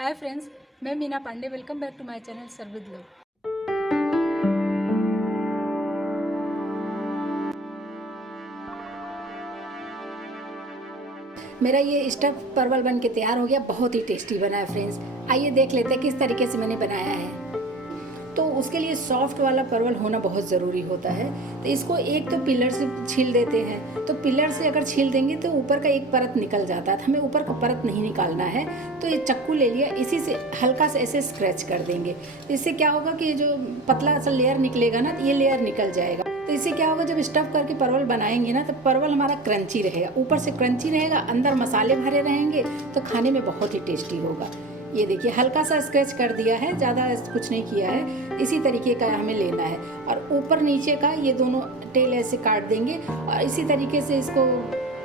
हाय friends, मैं Meena Pandey. Welcome back to my channel serve with love. मेरा ये स्टफ परवल बन के तैयार हो गया। बहुत ही टेस्टी बना है फ्रेंड्स। आइए देख लेते हैं किस तरीके से मैंने बनाया है। तो उसके लिए सॉफ्ट वाला परवल होना बहुत ज़रूरी होता है। तो इसको एक तो पिलर से छील देते हैं। तो पिलर से अगर छील देंगे तो ऊपर का एक परत निकल जाता है। तो हमें ऊपर का परत नहीं निकालना है। तो ये चक्कू ले लिया, इसी से हल्का से ऐसे स्क्रैच कर देंगे। तो इससे क्या होगा कि जो पतला सा लेयर निकलेगा ना, ये लेयर निकल जाएगा। तो इससे क्या होगा, जब स्टफ़ करके परवल बनाएंगे ना, तो परवल हमारा क्रंची रहेगा। ऊपर से क्रंची रहेगा, अंदर मसाले भरे रहेंगे, तो खाने में बहुत ही टेस्टी होगा। ये देखिए हल्का सा स्क्रैच कर दिया है, ज़्यादा कुछ नहीं किया है। इसी तरीके का हमें लेना है और ऊपर नीचे का ये दोनों टेल ऐसे काट देंगे और इसी तरीके से इसको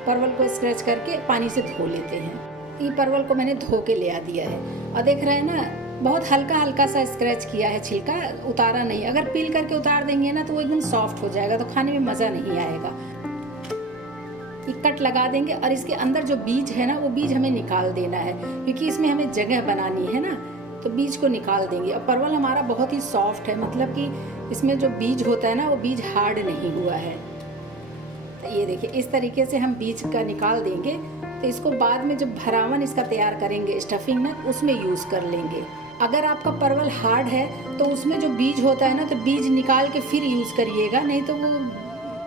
परवल को स्क्रैच करके पानी से धो लेते हैं। ये परवल को मैंने धो के ले आ दिया है और देख रहे हैं ना, बहुत हल्का हल्का सा स्क्रैच किया है, छिलका उतारा नहीं। अगर पील करके उतार देंगे ना तो वो एकदम सॉफ्ट हो जाएगा, तो खाने में मज़ा नहीं आएगा। ये कट लगा देंगे और इसके अंदर जो बीज है ना, वो बीज हमें निकाल देना है, क्योंकि इसमें हमें जगह बनानी है ना। तो बीज को निकाल देंगे। और परवल हमारा बहुत ही सॉफ्ट है, मतलब कि इसमें जो बीज होता है ना, वो बीज हार्ड नहीं हुआ है। तो ये देखिए इस तरीके से हम बीज का निकाल देंगे। तो इसको बाद में जब भरावन इसका तैयार करेंगे स्टफिंग ना, उसमें यूज़ कर लेंगे। अगर आपका परवल हार्ड है तो उसमें जो बीज होता है ना, तो बीज निकाल के फिर यूज़ करिएगा, नहीं तो वो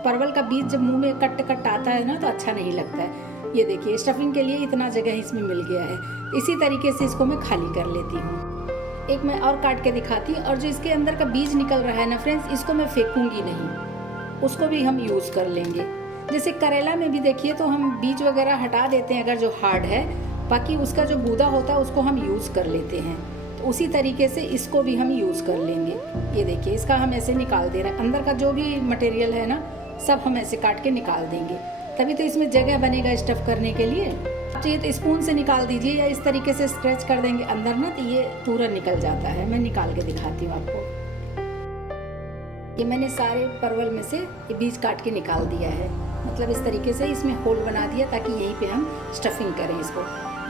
परवल का बीज जब मुंह में कट कट आता है ना, तो अच्छा नहीं लगता है। ये देखिए स्टफिंग के लिए इतना जगह इसमें मिल गया है। इसी तरीके से इसको मैं खाली कर लेती हूँ। एक मैं और काट के दिखाती हूँ। और जो इसके अंदर का बीज निकल रहा है ना फ्रेंड्स, इसको मैं फेंकूंगी नहीं, उसको भी हम यूज़ कर लेंगे। जैसे करेला में भी देखिए, तो हम बीज वगैरह हटा देते हैं अगर जो हार्ड है, बाकी उसका जो गूदा होता है उसको हम यूज़ कर लेते हैं। तो उसी तरीके से इसको भी हम यूज़ कर लेंगे। ये देखिए इसका हम ऐसे निकाल दे रहे हैं, अंदर का जो भी मटेरियल है ना, सब हम ऐसे काट के निकाल देंगे, तभी तो इसमें जगह बनेगा स्टफ़ करने के लिए। चाहिए तो स्पून से निकाल दीजिए या इस तरीके से स्क्रैच कर देंगे अंदर ना, तो ये पूरा निकल जाता है। मैं निकाल के दिखाती हूँ आपको। ये मैंने सारे परवल में से ये बीज काट के निकाल दिया है, मतलब इस तरीके से इसमें होल बना दिया ताकि यहीं पे हम स्टफिंग करें इसको।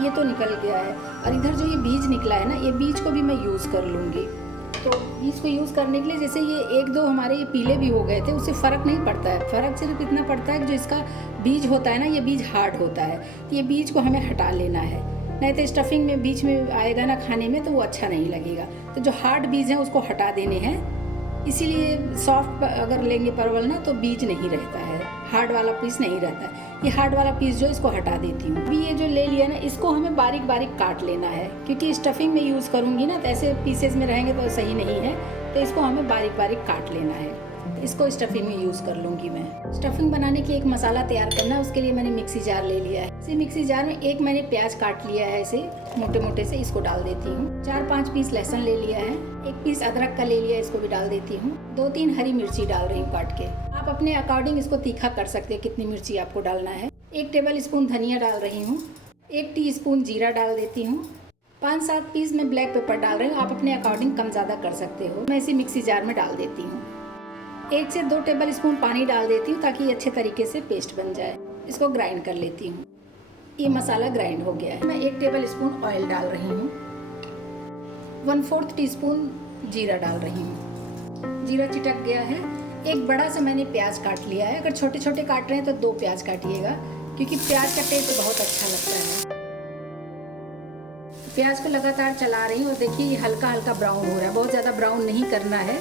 ये तो निकल गया है। और इधर जो ये बीज निकला है ना, ये बीज को भी मैं यूज़ कर लूँगी। तो बीज को यूज़ करने के लिए, जैसे ये एक दो हमारे ये पीले भी हो गए थे, उससे फ़र्क नहीं पड़ता है। फ़र्क सिर्फ इतना पड़ता है कि जो इसका बीज होता है ना, ये बीज हार्ड होता है, तो ये बीज को हमें हटा लेना है। नहीं तो स्टफिंग में बीच में आएगा ना खाने में, तो वो अच्छा नहीं लगेगा। तो जो हार्ड बीज हैं उसको हटा देने हैं। इसीलिए सॉफ्ट अगर लेंगे परवल ना, तो बीज नहीं रहता है, हार्ड वाला पीस नहीं रहता है। ये हार्ड वाला पीस जो इसको हटा देती हूँ। अभी ये जो ले लिया ना, इसको हमें बारीक बारीक काट लेना है, क्योंकि स्टफिंग में यूज़ करूँगी ना, तो ऐसे पीसेज में रहेंगे तो सही नहीं है। तो इसको हमें बारीक बारीक काट लेना है। इसको स्टफिंग में यूज़ कर लूँगी मैं। स्टफिंग बनाने के लिए एक मसाला तैयार करना है, उसके लिए मैंने मिक्सी जार ले लिया है। इसी मिक्सी जार में एक मैंने प्याज काट लिया है, ऐसे मोटे मोटे से, इसको डाल देती हूँ। 4-5 पीस लहसुन ले लिया है, एक पीस अदरक का ले लिया, इसको भी डाल देती हूँ। 2-3 हरी मिर्ची डाल रही हूँ काट के। आप अपने अकॉर्डिंग इसको तीखा कर सकते हैं, कितनी मिर्ची आपको डालना है। 1 टेबल स्पून धनिया डाल रही हूँ, 1 टीस्पून जीरा डाल देती हूँ, 5-7 पीस में ब्लैक पेपर डाल रही हूँ। आप अपने अकॉर्डिंग कम ज़्यादा कर सकते हो। मैं इसी मिक्सी जार में डाल देती हूँ। 1 से 2 टेबल स्पून पानी डाल देती हूँ ताकि ये अच्छे तरीके से पेस्ट बन जाए। इसको ग्राइंड कर लेती हूँ। ये मसाला ग्राइंड हो गया है। मैं 1 टेबल स्पून ऑयल डाल रही हूँ, 1/4 टीस्पून जीरा डाल रही हूँ। जीरा चिटक गया है। एक बड़ा सा मैंने प्याज काट लिया है। अगर छोटे छोटे काट रहे हैं तो 2 प्याज काटिएगा, क्योंकि प्याज का टेस्ट बहुत अच्छा लगता है। प्याज को लगातार चला रही हूँ और देखिए ये हल्का हल्का ब्राउन हो रहा है। बहुत ज़्यादा ब्राउन नहीं करना है,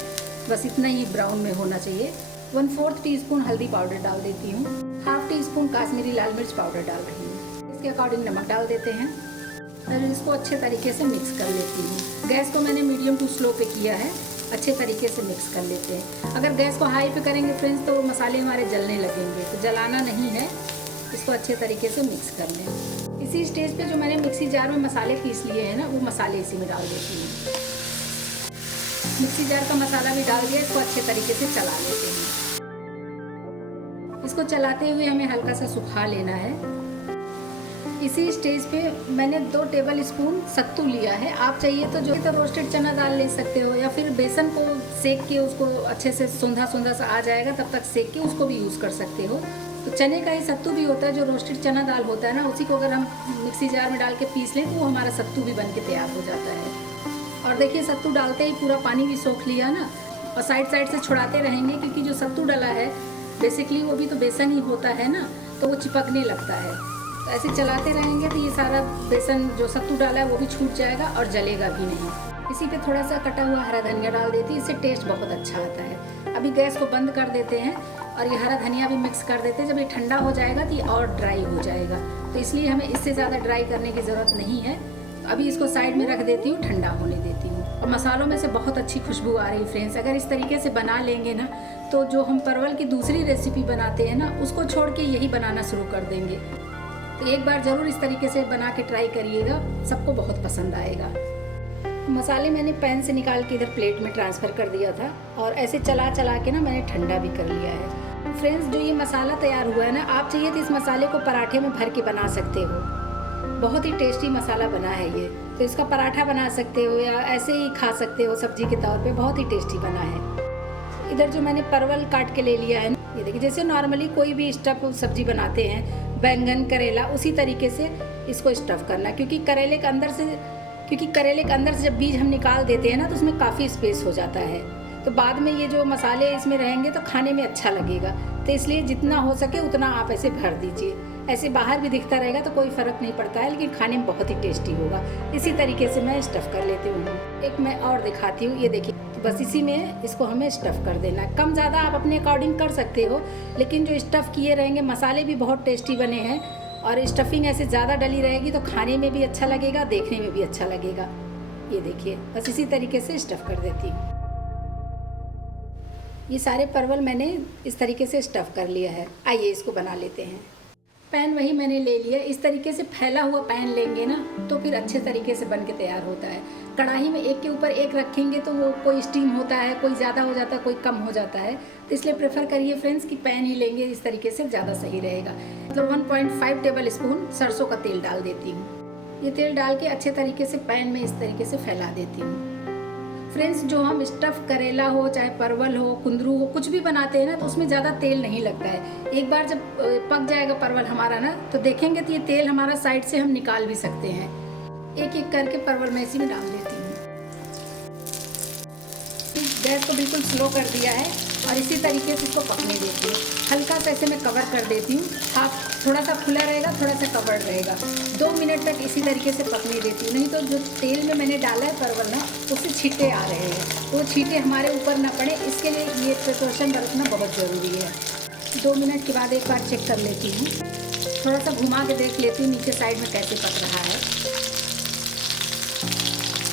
बस इतना ही ब्राउन में होना चाहिए। 1/4 टीस्पून हल्दी पाउडर डाल देती हूँ, 1/2 टीस्पून काश्मीरी लाल मिर्च पाउडर डाल रही हूँ। इसके अकॉर्डिंग नमक डाल देते हैं और इसको अच्छे तरीके से मिक्स कर लेती हूँ। गैस को मैंने मीडियम टू स्लो पे किया है। अच्छे तरीके से मिक्स कर लेते हैं। अगर गैस को हाई पे करेंगे फ्रेंड्स, तो मसाले हमारे जलने लगेंगे, तो जलाना नहीं है। इसको अच्छे तरीके से मिक्स कर लें। इसी स्टेज पे जो मैंने मिक्सी जार में मसाले पीस लिए हैं ना, वो मसाले इसी में डाल देती हूँ। मिक्सी जार का मसाला भी डाल दिया, इसको अच्छे तरीके से चला लेते हैं। इसको चलाते हुए हमें हल्का सा सुखा लेना है। इसी स्टेज पे मैंने 2 टेबल स्पून सत्तू लिया है। आप चाहिए तो जो तो रोस्टेड चना दाल ले सकते हो, या फिर बेसन को सेक के उसको अच्छे से सौंधा सौंधा सा आ जाएगा, तब तक सेक के उसको भी यूज़ कर सकते हो। तो चने का ही सत्तू भी होता है, जो रोस्टेड चना दाल होता है ना, उसी को अगर हम मिक्सी जार में डाल के पीस लें तो वो हमारा सत्तू भी बन के तैयार हो जाता है। और देखिए सत्तू डालते ही पूरा पानी भी सोख लिया ना, और साइड साइड से छुड़ाते रहेंगे क्योंकि जो सत्तू डाला है बेसिकली वो भी तो बेसन ही होता है ना, तो वो चिपकने लगता है। तो ऐसे चलाते रहेंगे तो ये सारा बेसन जो सत्तू डाला है वो भी छूट जाएगा और जलेगा भी नहीं। इसी पे थोड़ा सा कटा हुआ हरा धनिया डाल देती हूँ, इससे टेस्ट बहुत अच्छा आता है। अभी गैस को बंद कर देते हैं और ये हरा धनिया भी मिक्स कर देते हैं। जब ये ठंडा हो जाएगा तो ये और ड्राई हो जाएगा, तो इसलिए हमें इससे ज़्यादा ड्राई करने की ज़रूरत नहीं है। अभी इसको साइड में रख देती हूँ, ठंडा होने देती हूँ। और मसालों में से बहुत अच्छी खुशबू आ रही है फ्रेंड्स। अगर इस तरीके से बना लेंगे ना तो जो हम परवल की दूसरी रेसिपी बनाते हैं ना, उसको छोड़ के यही बनाना शुरू कर देंगे। तो एक बार ज़रूर इस तरीके से बना के ट्राई करिएगा, सबको बहुत पसंद आएगा। मसाले मैंने पैन से निकाल के इधर प्लेट में ट्रांसफ़र कर दिया था और ऐसे चला चला के ना मैंने ठंडा भी कर लिया है। फ्रेंड्स, जो ये मसाला तैयार हुआ है ना, आप चाहिए तो इस मसाले को पराठे में भर के बना सकते हो। बहुत ही टेस्टी मसाला बना है ये, तो इसका पराठा बना सकते हो या ऐसे ही खा सकते हो सब्जी के तौर पे। बहुत ही टेस्टी बना है। इधर जो मैंने परवल काट के ले लिया है, ये देखिए जैसे नॉर्मली कोई भी स्टफ सब्जी बनाते हैं, बैंगन करेला, उसी तरीके से इसको स्टफ़ करना। क्योंकि करेले के अंदर से जब बीज हम निकाल देते हैं ना तो उसमें काफ़ी स्पेस हो जाता है, तो बाद में ये जो मसाले इसमें रहेंगे तो खाने में अच्छा लगेगा। तो इसलिए जितना हो सके उतना आप ऐसे भर दीजिए। ऐसे बाहर भी दिखता रहेगा तो कोई फ़र्क नहीं पड़ता है, लेकिन खाने में बहुत ही टेस्टी होगा। इसी तरीके से मैं स्टफ़ कर लेती हूँ। एक मैं और दिखाती हूँ, ये देखिए, तो बस इसी में इसको हमें स्टफ़ कर देना है। कम ज़्यादा आप अपने अकॉर्डिंग कर सकते हो, लेकिन जो स्टफ़ किए रहेंगे मसाले भी बहुत टेस्टी बने हैं और स्टफिंग ऐसे ज़्यादा डली रहेगी तो खाने में भी अच्छा लगेगा, देखने में भी अच्छा लगेगा। ये देखिए, बस इसी तरीके से स्टफ़ कर देती हूँ। ये सारे परवल मैंने इस तरीके से स्टफ़ कर लिया है। आइए इसको बना लेते हैं। पैन वही मैंने ले लिया। इस तरीके से फैला हुआ पैन लेंगे ना तो फिर अच्छे तरीके से बन के तैयार होता है। कढ़ाई में एक के ऊपर एक रखेंगे तो वो कोई स्टीम होता है, कोई ज़्यादा हो जाता है, कोई कम हो जाता है। तो इसलिए प्रेफर करिए फ्रेंड्स कि पैन ही लेंगे, इस तरीके से ज़्यादा सही रहेगा। मतलब 1.5 टेबल स्पून सरसों का तेल डाल देती हूँ। ये तेल डाल के अच्छे तरीके से पैन में इस तरीके से फैला देती हूँ। फ्रेंड्स, जो हम स्टफ़ करेला हो, चाहे परवल हो, कुंदरू हो, कुछ भी बनाते हैं ना तो उसमें ज़्यादा तेल नहीं लगता है। एक बार जब पक जाएगा परवल हमारा ना तो देखेंगे तो ये तेल हमारा साइड से हम निकाल भी सकते हैं। एक एक करके परवल मैं इसी में डाल देती हूँ। गैस को बिल्कुल स्लो कर दिया है और इसी तरीके से इसको पकने देती हूँ। हल्का सा ऐसे मैं कवर कर देती हूँ। हाफ थोड़ा सा खुला रहेगा, थोड़ा सा कवर्ड रहेगा। 2 मिनट तक इसी तरीके से पकने देती हूँ, नहीं तो जो तेल में मैंने डाला है परवल ना उससे छींटे आ रहे हैं, तो छींटे हमारे ऊपर ना पड़े, इसके लिए ये प्रिकॉशन बरतना बहुत ज़रूरी है। 2 मिनट के बाद एक बार चेक कर लेती हूँ। थोड़ा सा घुमा के देख लेती हूँ नीचे साइड में कैसे पक रहा है।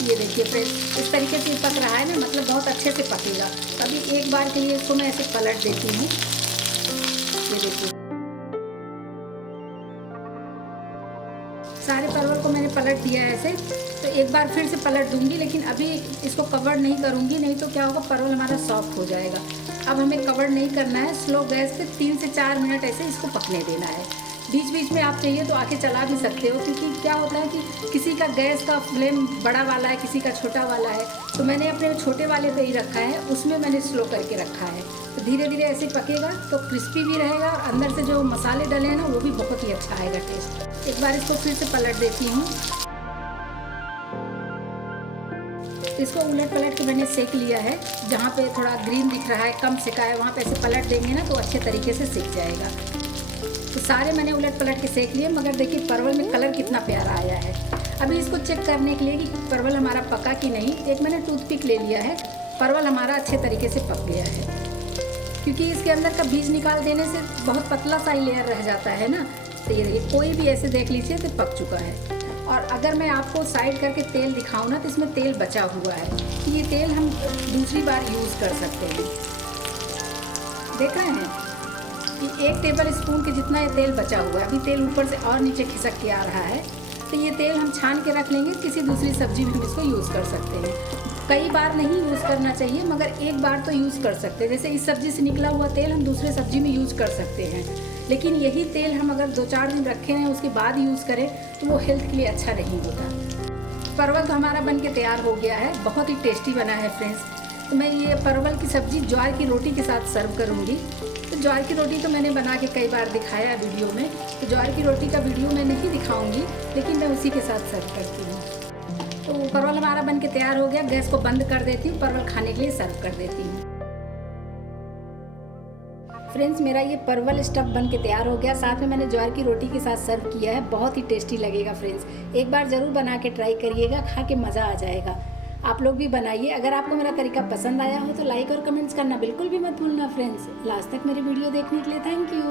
ये देखिए फ्रेंड्स, इस तरीके से पक रहा है ना, मतलब बहुत अच्छे से पकेगा। अभी एक बार के लिए इसको मैं ऐसे पलट देती हूँ। ये देखिए, सारे परवल को मैंने पलट दिया है ऐसे, तो एक बार फिर से पलट दूंगी, लेकिन अभी इसको कवर नहीं करूंगी, नहीं तो क्या होगा, परवल हमारा सॉफ्ट हो जाएगा। अब हमें कवर नहीं करना है, स्लो गैस पे 3 से 4 मिनट ऐसे इसको पकने देना है। बीच बीच में आप चाहिए तो आके चला भी सकते हो, क्योंकि क्या होता है कि किसी का गैस का फ्लेम बड़ा वाला है, किसी का छोटा वाला है, तो मैंने अपने छोटे वाले पे ही रखा है, उसमें मैंने स्लो करके रखा है। तो धीरे धीरे ऐसे पकेगा तो क्रिस्पी भी रहेगा और अंदर से जो मसाले डले हैं ना वो भी बहुत ही अच्छा आएगा टेस्ट। एक बार इसको फिर से पलट देती हूँ। इसको उलट पलट के मैंने सेक लिया है। जहाँ पे थोड़ा ग्रीन दिख रहा है, कम सेका है, वहाँ पे ऐसे पलट देंगे ना तो अच्छे तरीके से सेक जाएगा। तो सारे मैंने उलट पलट के सेक लिए, मगर देखिए परवल में कलर कितना प्यारा आया है। अभी इसको चेक करने के लिए कि परवल हमारा पका कि नहीं, एक मैंने टूथपिक ले लिया है। परवल हमारा अच्छे तरीके से पक गया है, क्योंकि इसके अंदर का बीज निकाल देने से बहुत पतला सा ही लेयर रह जाता है ना। तो ये देखिए, कोई भी ऐसे देख लीजिए तो पक चुका है। और अगर मैं आपको साइड करके तेल दिखाऊँ ना तो इसमें तेल बचा हुआ है, तो ये तेल हम दूसरी बार यूज़ कर सकते हैं। देख रहे हैं कि 1 टेबल स्पून के जितना ये तेल बचा हुआ है। अभी तेल ऊपर से और नीचे खिसक के आ रहा है, तो ये तेल हम छान के रख लेंगे, किसी दूसरी सब्जी में हम इसको यूज़ कर सकते हैं। कई बार नहीं यूज़ करना चाहिए, मगर एक बार तो यूज़ कर सकते हैं। जैसे इस सब्जी से निकला हुआ तेल हम दूसरे सब्जी में यूज़ कर सकते हैं, लेकिन यही तेल हम अगर 2-4 दिन रखे हैं उसके बाद यूज़ करें तो वो हेल्थ के लिए अच्छा नहीं होता। परवल तो हमारा बन के तैयार हो गया है, बहुत ही टेस्टी बना है फ्रेंड्स। तो मैं ये परवल की सब्ज़ी ज्वार की रोटी के साथ सर्व करूँगी। तो ज्वार की रोटी तो मैंने बना के कई बार दिखाया है वीडियो में, तो ज्वार की रोटी का वीडियो मैं नहीं दिखाऊंगी, लेकिन मैं उसी के साथ सर्व करती हूँ। तो परवल हमारा बन के तैयार हो गया, गैस को बंद कर देती हूँ, परवल खाने के लिए सर्व कर देती हूँ। फ्रेंड्स, मेरा ये परवल स्टफ बन के तैयार हो गया, साथ में मैंने ज्वार की रोटी के साथ सर्व किया है। बहुत ही टेस्टी लगेगा फ्रेंड्स, एक बार ज़रूर बना के ट्राई करिएगा, खा के मज़ा आ जाएगा। आप लोग भी बनाइए। अगर आपको मेरा तरीका पसंद आया हो तो लाइक और कमेंट्स करना बिल्कुल भी मत भूलना फ्रेंड्स। लास्ट तक मेरी वीडियो देखने के लिए थैंक यू।